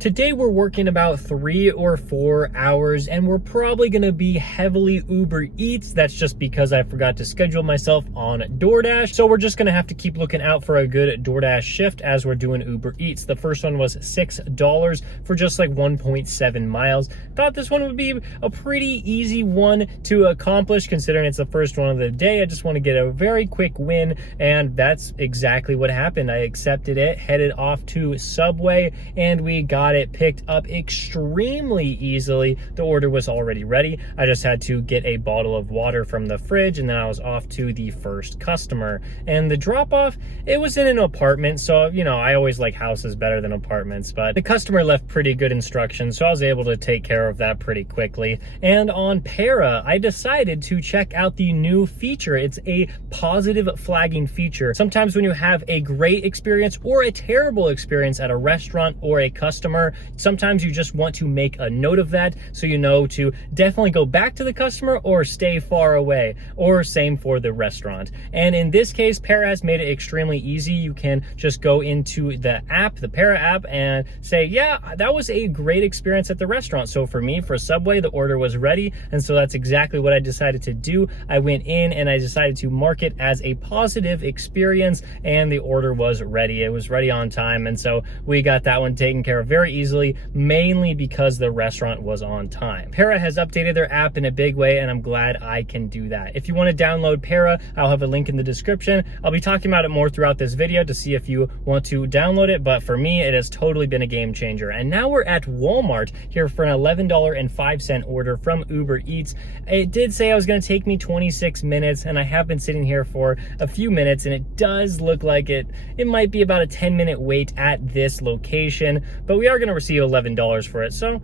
Today we're working about 3 or 4 hours and we're probably gonna be heavily Uber Eats. That's just because I forgot to schedule myself on DoorDash. So we're just gonna have to keep looking out for a good DoorDash shift as we're doing Uber Eats. The first one was $6 for just like 1.7 miles. Thought this one would be a pretty easy one to accomplish considering it's the first one of the day. I just want to get a very quick win, and that's exactly what happened. I accepted it, headed off to Subway, and we got it picked up extremely easily. The order was already ready. I just had to get a bottle of water from the fridge, and then I was off to the first customer. And the drop off, it was in an apartment, so you know, I always like houses better than apartments, but the customer left pretty good instructions, so I was able to take care of that pretty quickly. And on Para, I decided to check out the new feature. It's a positive flagging feature. Sometimes when you have a great experience or a terrible experience at a restaurant or a customer, sometimes you just want to make a note of that so you know to definitely go back to the customer or stay far away, or same for the restaurant. And in this case, Para has made it extremely easy. You can just go into the app, the Para app, and say, yeah, that was a great experience at the restaurant. So for me, for Subway, the order was ready, and so that's exactly what I decided to do. I went in and I decided to mark it as a positive experience, and the order was ready. It was ready on time, and so we got that one taken care of very easily, mainly because the restaurant was on time. Para has updated their app in a big way, and I'm glad I can do that. If you want to download Para, I'll have a link in the description. I'll be talking about it more throughout this video to see if you want to download it, but for me, it has totally been a game changer. And now we're at Walmart here for an $11.05 order from Uber Eats. It did say it was going to take me 26 minutes, and I have been sitting here for a few minutes, and it does look like it might be about a 10-minute wait at this location, but we are going to receive $11 for it. So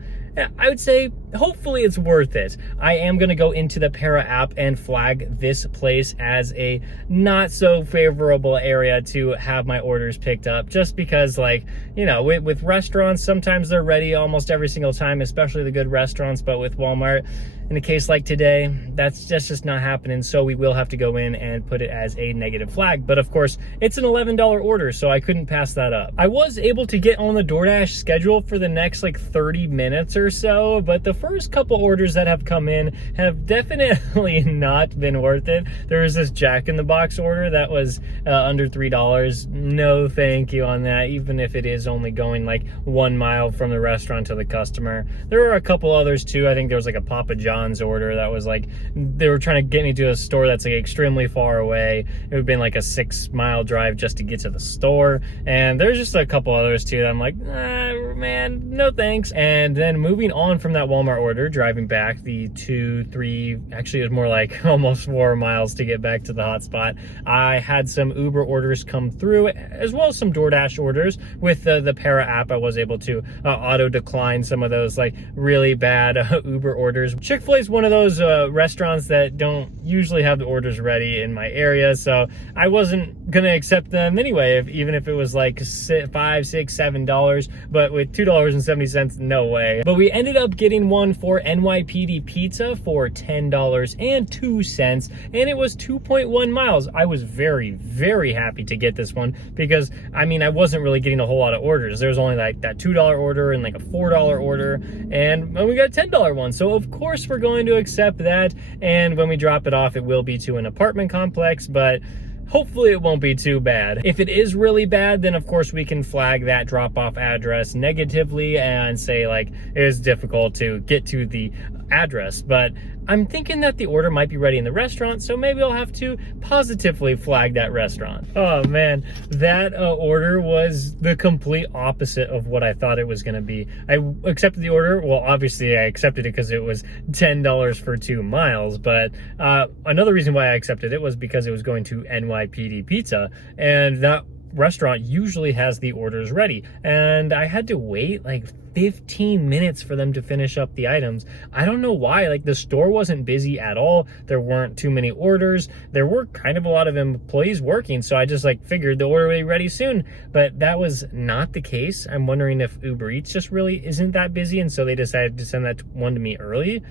I would say hopefully it's worth it. I am going to go into the Para app and flag this place as a not so favorable area to have my orders picked up, just because, like, you know, with restaurants, sometimes they're ready almost every single time, especially the good restaurants, but with Walmart, in a case like today, that's just not happening. So we will have to go in and put it as a negative flag. But of course, it's an $11 order, so I couldn't pass that up. I was able to get on the DoorDash schedule for the next like 30 minutes or so, but the first couple orders that have come in have definitely not been worth it. There was this Jack in the Box order that was under $3. No thank you on that, even if it is only going like 1 mile from the restaurant to the customer. There were a couple others too. I think there was like a Papa John's order that was like, they were trying to get me to a store that's like extremely far away. It would have been like a 6-mile drive just to get to the store. And there's just a couple others too that I'm like, man, no thanks. And then moving on from that Walmart order, driving back the 2-3, actually it was more like almost 4 miles to get back to the hotspot, I had some Uber orders come through, as well as some DoorDash orders. With the Para app, I was able to auto decline some of those like really bad Uber orders. Chick-fil-A is one of those restaurants that don't usually have the orders ready in my area, so I wasn't gonna accept them anyway, even if it was like $5, $6, $7, but with $2.70, no way. But we ended up getting one for NYPD pizza for $10.02, and it was 2.1 miles. I was very, very happy to get this one because, I mean, I wasn't really getting a whole lot of orders. There was only like that $2 order and like a $4 order, and we got a $10 one, so of course we're going to accept that. And when we drop it off, it will be to an apartment complex, but hopefully it won't be too bad. If it is really bad, then of course we can flag that drop-off address negatively and say like it is difficult to get to the address. But I'm thinking that the order might be ready in the restaurant, so maybe I'll have to positively flag that restaurant. Oh man, that order was the complete opposite of what I thought it was going to be. I accepted the order. Well, obviously I accepted it because it was $10 for 2 miles, but another reason why I accepted it was because it was going to NYPD Pizza, and that restaurant usually has the orders ready, and I had to wait like 15 minutes for them to finish up the items. I don't know why. Like, the store wasn't busy at all. There weren't too many orders. There were kind of a lot of employees working, so I just like figured the order would be ready soon, but that was not the case. I'm wondering if Uber Eats just really isn't that busy, and so they decided to send that one to me early.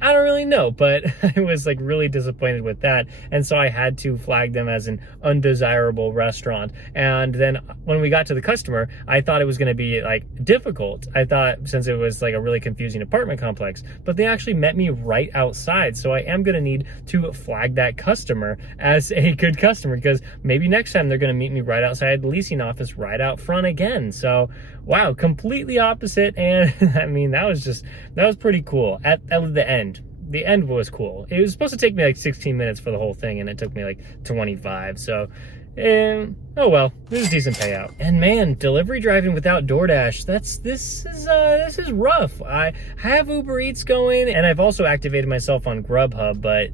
I don't really know, but I was like really disappointed with that. And so I had to flag them as an undesirable restaurant. And then when we got to the customer, I thought it was going to be like difficult. I thought since it was like a really confusing apartment complex, but they actually met me right outside. So I am going to need to flag that customer as a good customer, because maybe next time they're going to meet me right outside the leasing office right out front again. So wow, completely opposite. And I mean, that was pretty cool at the end. The end was cool. It was supposed to take me like 16 minutes for the whole thing, and it took me like 25. So, oh well, this is a decent payout. And man, delivery driving without DoorDash, this is rough. I have Uber Eats going, and I've also activated myself on Grubhub, but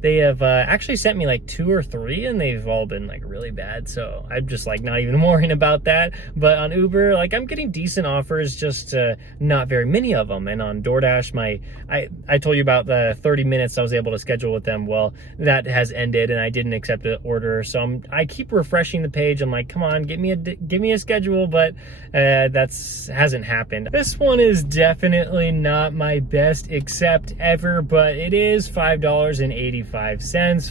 they have actually sent me like 2 or 3, and they've all been like really bad. So I'm just like not even worrying about that. But on Uber, like I'm getting decent offers, just not very many of them. And on DoorDash, I told you about the 30 minutes I was able to schedule with them. Well, that has ended, and I didn't accept the order. So I keep refreshing the page. I'm like, come on, give me a schedule, but hasn't happened. This one is definitely not my best accept ever, but it is $5.85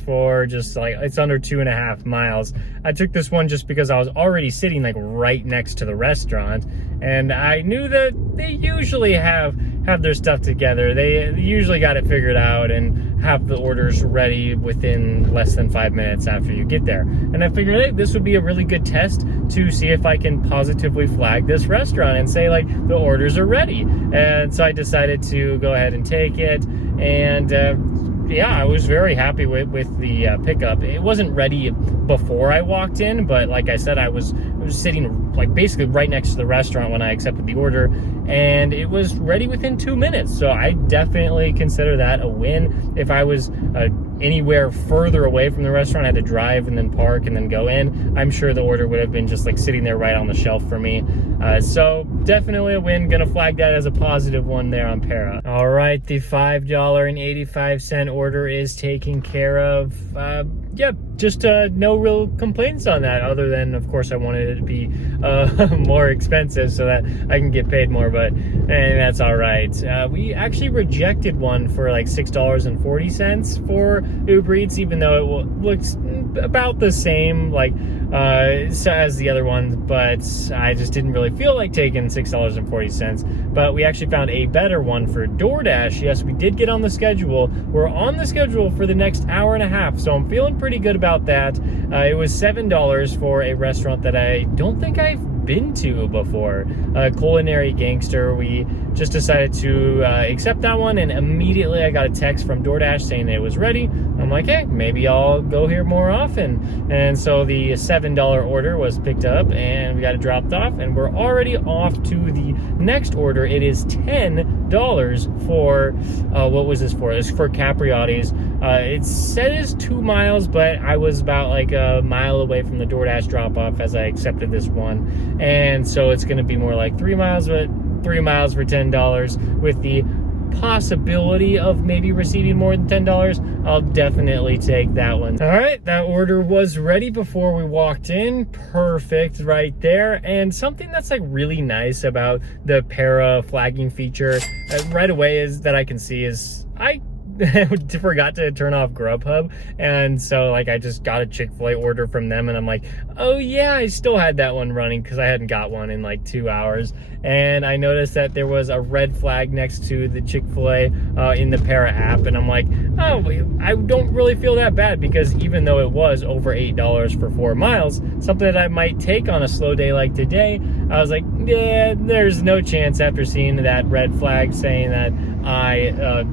for just like, it's under 2.5 miles. I took this one just because I was already sitting like right next to the restaurant, and I knew that they usually have their stuff together. They usually got it figured out and have the orders ready within less than 5 minutes after you get there. And I figured, hey, this would be a really good test to see if I can positively flag this restaurant and say like the orders are ready. And so I decided to go ahead and take it. And yeah, I was very happy with the pickup. It wasn't ready before I walked in, but like I said, I was sitting like basically right next to the restaurant when I accepted the order, and it was ready within 2 minutes. So I definitely consider that a win. If I was anywhere further away from the restaurant, I had to drive and then park and then go in, I'm sure the order would have been just like sitting there right on the shelf for me. So definitely a win. Gonna flag that as a positive one there on Para. All right, the $5.85 order is taken care of. Yep, just no real complaints on that, other than of course I wanted it to be more expensive so that I can get paid more, but that's all right. We actually rejected one for like $6.40 for Uber Eats, even though it looks about the same like as the other one, but I just didn't really feel like taking $6.40. But we actually found a better one for DoorDash. Yes, we did get on the schedule. We're on the schedule for the next hour and a half, so I'm feeling pretty good about that. It was $7 for a restaurant that I don't think I've been to before, Culinary Gangster. We just decided to accept that one, and immediately I got a text from DoorDash saying it was ready. I'm like, hey, maybe I'll go here more often. And so the $7 order was picked up, and we got it dropped off, and we're already off to the next order. It is $10 for what was this for? It's for Capriotti's. It said it's 2 miles, but I was about like a mile away from the DoorDash drop-off as I accepted this one. And so it's going to be more like 3 miles, but 3 miles for $10 with the possibility of maybe receiving more than $10. I'll definitely take that one. All right, that order was ready before we walked in. Perfect right there. And something that's like really nice about the Para flagging feature right away is that I can see is I forgot to turn off Grubhub, and so like I just got a Chick-fil-A order from them, and I'm like, oh yeah, I still had that one running because I hadn't got one in like 2 hours. And I noticed that there was a red flag next to the Chick-fil-A in the Para app, and I'm like, oh, I don't really feel that bad, because even though it was over $8 for 4 miles, something that I might take on a slow day like today, I was like, yeah, there's no chance after seeing that red flag saying that I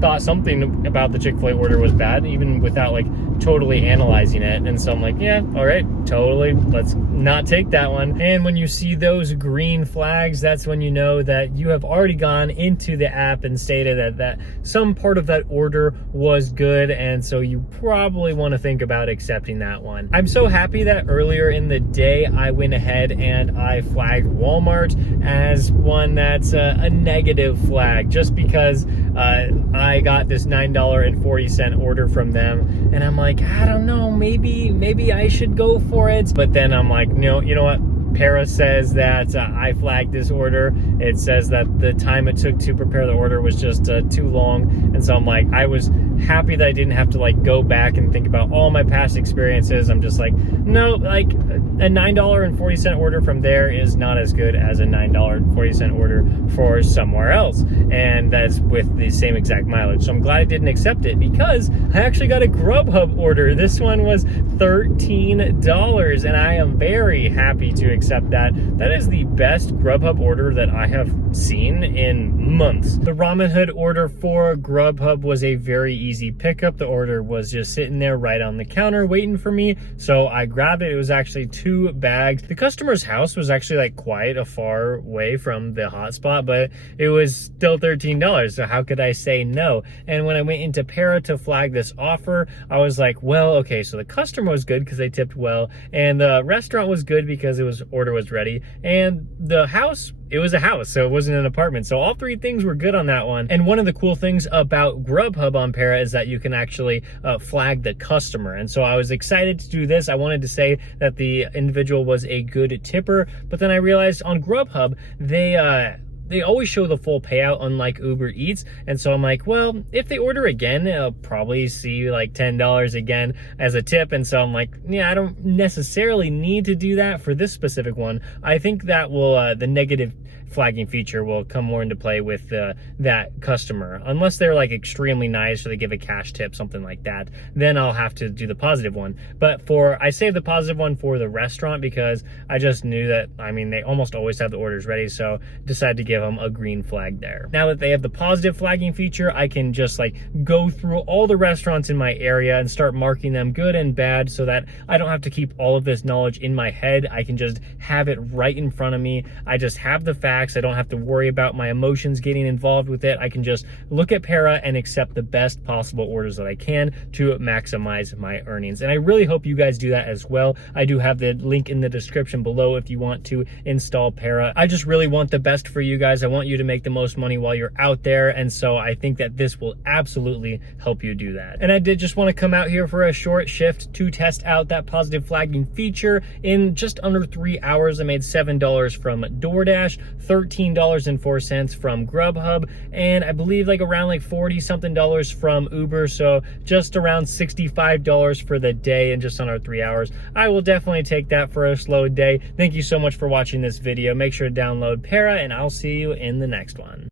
thought something about the Chick-fil-A order was bad, even without like totally analyzing it. And so I'm like, yeah, all right, totally, let's not take that one. And when you see those green flags, that's when you know that you have already gone into the app and stated that some part of that order was good, and so you probably want to think about accepting that one. I'm so happy that earlier in the day I went ahead and I flagged Walmart as one that's a negative flag, just because I got this $9.40 order from them, and I'm like, I don't know, maybe I should go for it. But then I'm like, no, you know what? Para says that I flagged this order. It says that the time it took to prepare the order was just too long. And so I'm like, I was happy that I didn't have to like go back and think about all my past experiences. I'm just like, no, like a $9.40 order from there is not as good as a $9.40 order for somewhere else. And that's with the same exact mileage. So I'm glad I didn't accept it because I actually got a Grubhub order. This one was $13 and I am very happy to accept that. That is the best Grubhub order that I have seen in months. The ramen hood order for Grubhub was a very easy pickup. The order was just sitting there right on the counter waiting for me. So I grabbed it. It was actually 2 bags. The customer's house was actually like quite a far way from the hotspot, but it was still $13. So how could I say no? And when I went into Para to flag this offer, I was like, well, okay, so the customer was good because they tipped well, and the restaurant was good because order was ready, and the house, it was a house, so it wasn't an apartment. So all 3 things were good on that one. And one of the cool things about Grubhub on Para is that you can actually flag the customer. And so I was excited to do this. I wanted to say that the individual was a good tipper, but then I realized on Grubhub, they always show the full payout, unlike Uber Eats. And so I'm like, well, if they order again, I'll probably see like $10 again as a tip. And so I'm like, yeah, I don't necessarily need to do that for this specific one. I think that will, the negative flagging feature will come more into play with that customer. Unless they're like extremely nice or they give a cash tip, something like that, then I'll have to do the positive one. But I saved the positive one for the restaurant because I just knew that, I mean, they almost always have the orders ready, so decided to give them a green flag there. Now that they have the positive flagging feature, I can just like go through all the restaurants in my area and start marking them good and bad so that I don't have to keep all of this knowledge in my head. I can just have it right in front of me. I just have the facts. I don't have to worry about my emotions getting involved with it. I can just look at Para and accept the best possible orders that I can to maximize my earnings. And I really hope you guys do that as well. I do have the link in the description below if you want to install Para. I just really want the best for you guys. I want you to make the most money while you're out there. And so I think that this will absolutely help you do that. And I did just want to come out here for a short shift to test out that positive flagging feature. In just under 3 hours, I made $7 from DoorDash, $13.04 from Grubhub, and I believe like around like 40 something dollars from Uber. So just around $65 for the day in just under 3 hours. I will definitely take that for a slow day. Thank you so much for watching this video. Make sure to download Para, and I'll see you in the next one.